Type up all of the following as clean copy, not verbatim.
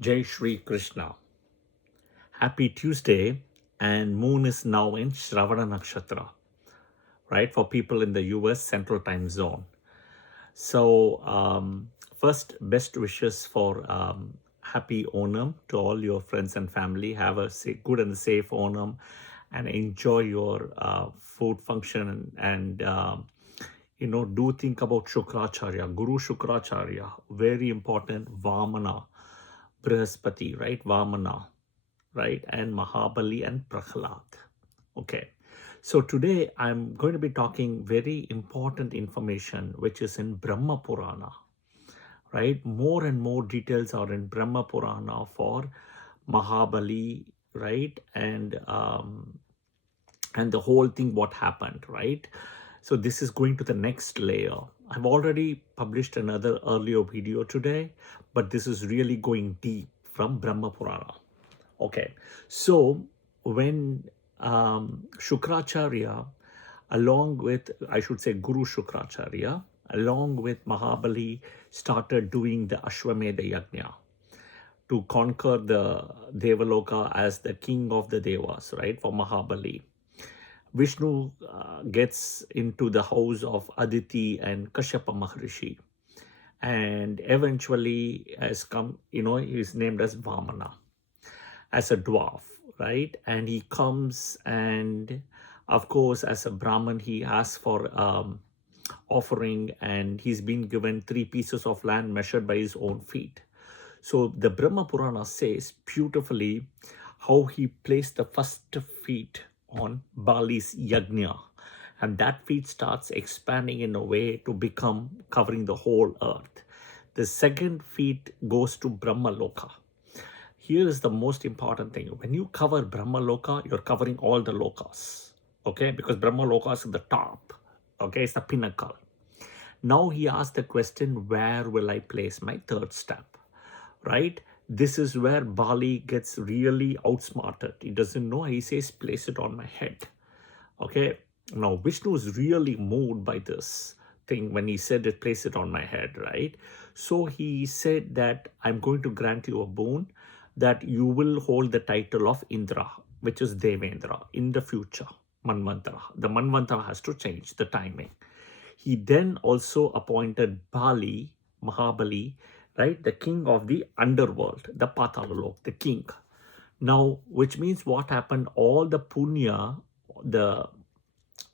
Jai Shri Krishna. Happy Tuesday, and moon is now in Shravana Nakshatra, right? For people in the US Central Time Zone. So, first, best wishes for happy Onam to all your friends and family. Have a good and safe Onam and enjoy your food function and do think about Shukracharya, Guru Shukracharya, very important, Vamana, Brihaspati, right? Vamana, right? And Mahabali and Prahlad. Okay. So today I'm going to be talking very important information which is in Brahma Purana, right? More and more details are in Brahma Purana for Mahabali, right? And the whole thing what happened, right? So this is going to the next layer. I've already published another earlier video today, but this is really going deep from Brahma Purana. Okay, so when Shukracharya, along with, I should say Guru Shukracharya, along with Mahabali, started doing the Ashwamedha Yajna to conquer the Devaloka as the king of the Devas, right, for Mahabali. Vishnu gets into the house of Aditi and Kashyapa Maharishi, and eventually has come, he's named as Vamana, as a dwarf, right? And he comes, and of course, as a Brahmin, he asks for offering, and he's been given 3 pieces of land measured by his own feet. So the Brahma Purana says beautifully how he placed the first feet on Bali's Yajna, and that feet starts expanding in a way to become covering the whole earth. The second feet goes to Brahma Loka. Here is the most important thing. When you cover Brahma Loka, you're covering all the lokas, okay? Because Brahma Loka is at the top, okay? It's the pinnacle. Now he asked the question, where will I place my third step, right? This is where Bali gets really outsmarted. He doesn't know. He says, place it on my head, okay? Now, Vishnu is really moved by this thing when he said it, place it on my head, right? So he said that I'm going to grant you a boon that you will hold the title of Indra, which is Devendra, in the future, Manvantara. The Manvantara has to change the timing. He then also appointed Bali, Mahabali, right, the king of the underworld, the Patala, the king. Now, which means what happened, all the punya, the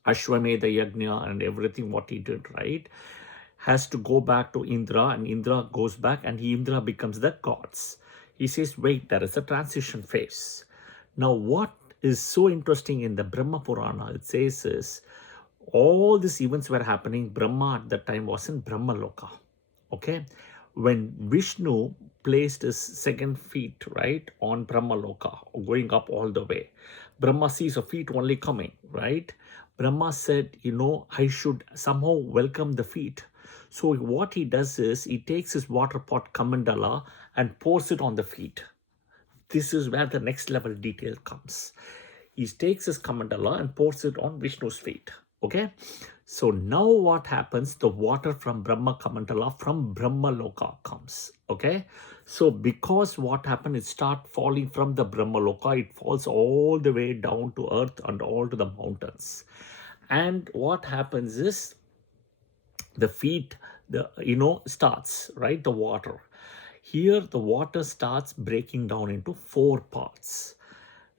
Ashwamedha Yajna and everything what he did, right, has to go back to Indra, and Indra goes back, and Indra becomes the gods. He says, wait, there is a transition phase. Now, what is so interesting in the Brahma Purana, it says is, all these events were happening, Brahma at that time was in Brahma Loka, okay? When Vishnu placed his second feet, right, on Brahma Loka, going up all the way, Brahma sees a feet only coming, right? Brahma said, I should somehow welcome the feet. So what he does is, he takes his water pot Kamandala and pours it on the feet. This is where the next level detail comes. He takes his Kamandala and pours it on Vishnu's feet. Okay. So now what happens? The water from Brahma Kamandala from Brahma Loka comes. Okay. So because what happened, it starts falling from the Brahma Loka, it falls all the way down to earth and all to the mountains. And what happens is, the feet, starts, right, the water. Here the water starts breaking down into 4 parts.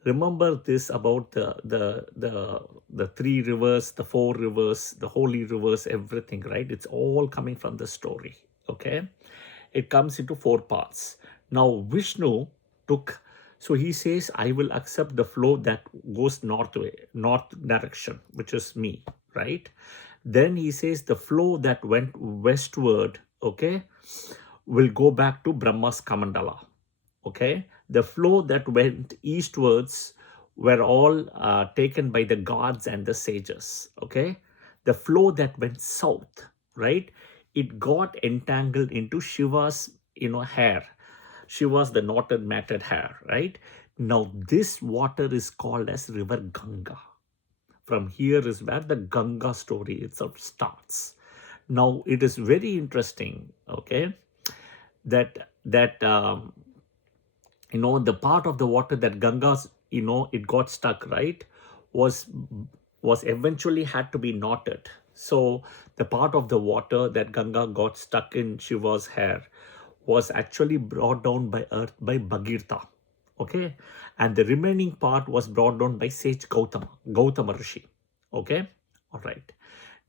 Remember this about the 3 rivers, the 4 rivers, the holy rivers, everything, right? It's all coming from the story, okay? It comes into 4 parts. Now Vishnu took, so he says, I will accept the flow that goes north direction, which is me, right? Then he says the flow that went westward, okay, will go back to Brahma's Kamandala, okay? The flow that went eastwards were all taken by the gods and the sages, okay? The flow that went south, right, it got entangled into Shiva's, hair. Shiva's the knotted, matted hair, right? Now this water is called as River Ganga. From here is where the Ganga story itself starts. Now it is very interesting, okay, that the part of the water that Ganga's, it got stuck, right, was was eventually had to be knotted. So the part of the water that Ganga got stuck in Shiva's hair was actually brought down by earth by Bhagirtha. Okay. And the remaining part was brought down by sage Gautama Rishi. Okay. All right.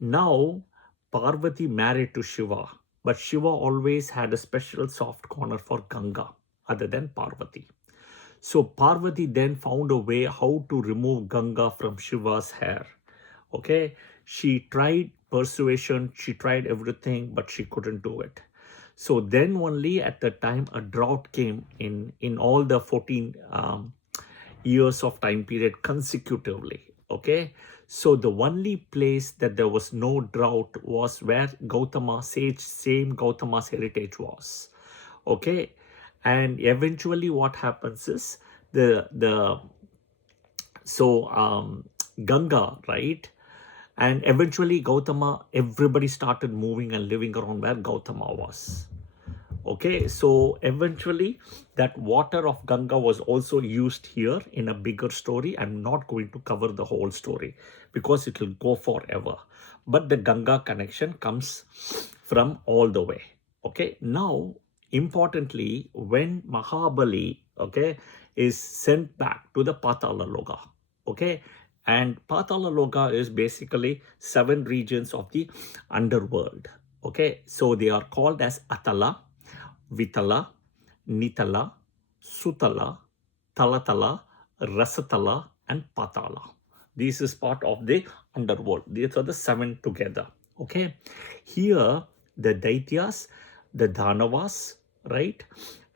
Now Parvati married to Shiva, but Shiva always had a special soft corner for Ganga other than Parvati. So Parvati then found a way how to remove Ganga from Shiva's hair. Okay, she tried persuasion, she tried everything, but she couldn't do it. So then only at the time a drought came in all the 14 years of time period consecutively. Okay, so the only place that there was no drought was where same Gautama's heritage was. Okay, and eventually what happens is the Ganga, right, and eventually Gautama, everybody started moving and living around where Gautama was. Okay, so eventually that water of Ganga was also used here in a bigger story. I'm not going to cover the whole story because it will go forever, but the Ganga connection comes from all the way. Okay, now importantly, when Mahabali, okay, is sent back to the Patala Loka, okay, and Patala Loka is basically 7 regions of the underworld. Okay, so they are called as Atala, Vitala, Nitala, Sutala, Talatala, Rasatala, and Patala. This is part of the underworld. These are the 7 together. Okay, here the Daityas, the Danavas, right,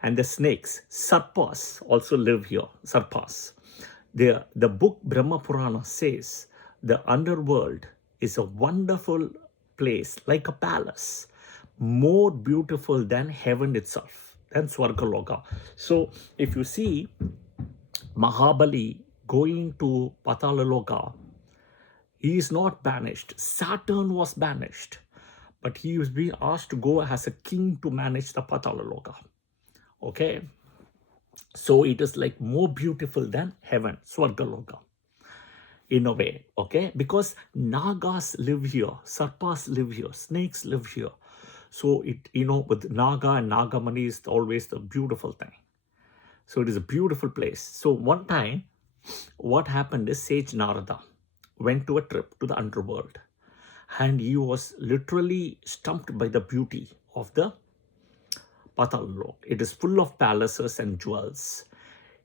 and the snakes, Sarpas also live here. Sarpas. The book Brahma Purana says the underworld is a wonderful place, like a palace, more beautiful than heaven itself, than Swargaloka. So if you see Mahabali going to Patala Loka, he is not banished. Saturn was banished, but he was being asked to go as a king to manage the Patala Loka. Okay, so it is like more beautiful than heaven, Swargaloka, in a way. Okay, because Nagas live here, Sarpas live here, snakes live here. So it, with Naga and Nagamani is always the beautiful thing. So it is a beautiful place. So one time, what happened is Sage Narada went to a trip to the underworld, and he was literally stumped by the beauty of the Patala Lok. It is full of palaces and jewels.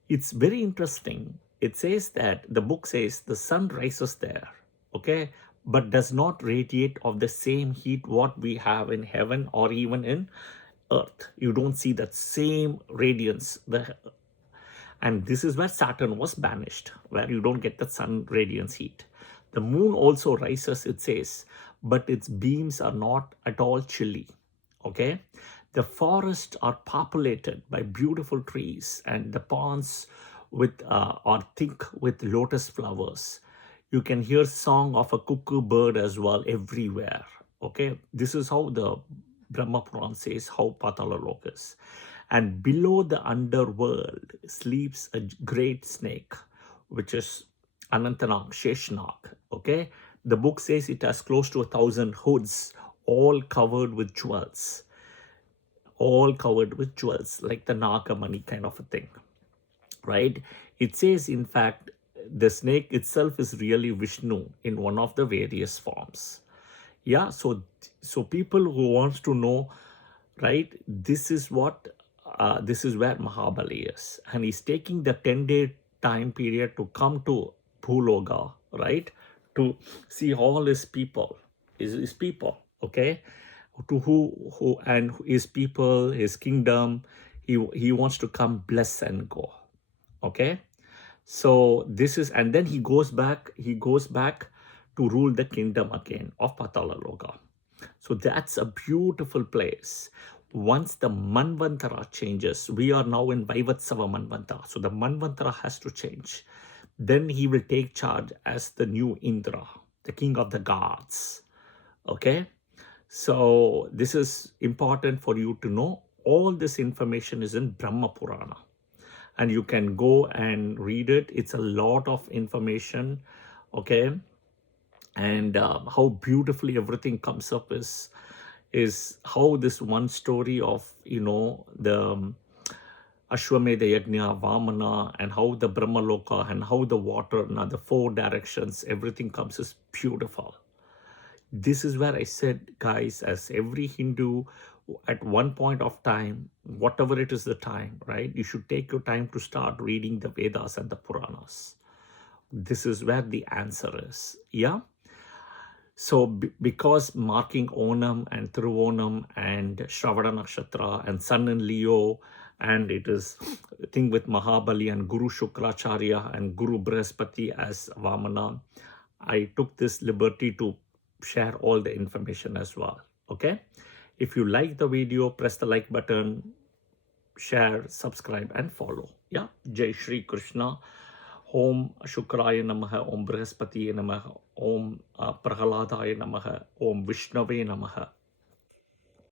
It's very interesting. It says that the book says the sun rises there, okay, but does not radiate of the same heat what we have in heaven or even in earth. You don't see that same radiance. And this is where Saturn was banished, where you don't get the sun radiance heat. The moon also rises, it says, but its beams are not at all chilly. Okay, the forests are populated by beautiful trees, and the ponds are thick with lotus flowers. You can hear song of a cuckoo bird as well everywhere. Okay, this is how the Brahma Puran says how Patala Loka is. And below the underworld sleeps a great snake, which is Anantanag, Sheshnag. Okay, the book says it has close to 1,000 hoods, all covered with jewels. All covered with jewels, like the Nagamani kind of a thing, right? It says, in fact, the snake itself is really Vishnu in one of the various forms. Yeah, so people who wants to know, right, this is where Mahabali is, and he's taking the 10-day time period to come to Bhuloka, right, to see all his people, okay, to who and his people, his kingdom. He wants to come bless and go. Okay, so this is, and then he goes back to rule the kingdom again of Patala Loka. So that's a beautiful place. Once the Manvantara changes, we are now in Vaivatsava Manvantara, so the Manvantara has to change. Then he will take charge as the new Indra, the king of the gods. Okay, so this is important for you to know. All this information is in Brahma Purana. and you can go and read it. It's a lot of information, okay? And how beautifully everything comes up is how this one story of, the Ashwamedha Yajna, Vamana, and how the Brahma Loka and how the water, now the 4 directions, everything comes is beautiful. This is where I said, guys, as every Hindu, at one point of time, whatever it is the time, right? You should take your time to start reading the Vedas and the Puranas. This is where the answer is. Yeah. So because marking Onam and Thiruvonam and Shravana Nakshatra and Sun in Leo, and it is a thing with Mahabali and Guru Shukracharya and Guru Brihaspati as Vamana, I took this liberty to share all the information as well. Okay. If you like the video, press the like button, share, subscribe, and follow. Yeah. Jai Shri Krishna. Om Shukraya Namaha, Om Brihaspatiye Namaha, Om Prahaladaya Namaha, Om Vishnave Namaha.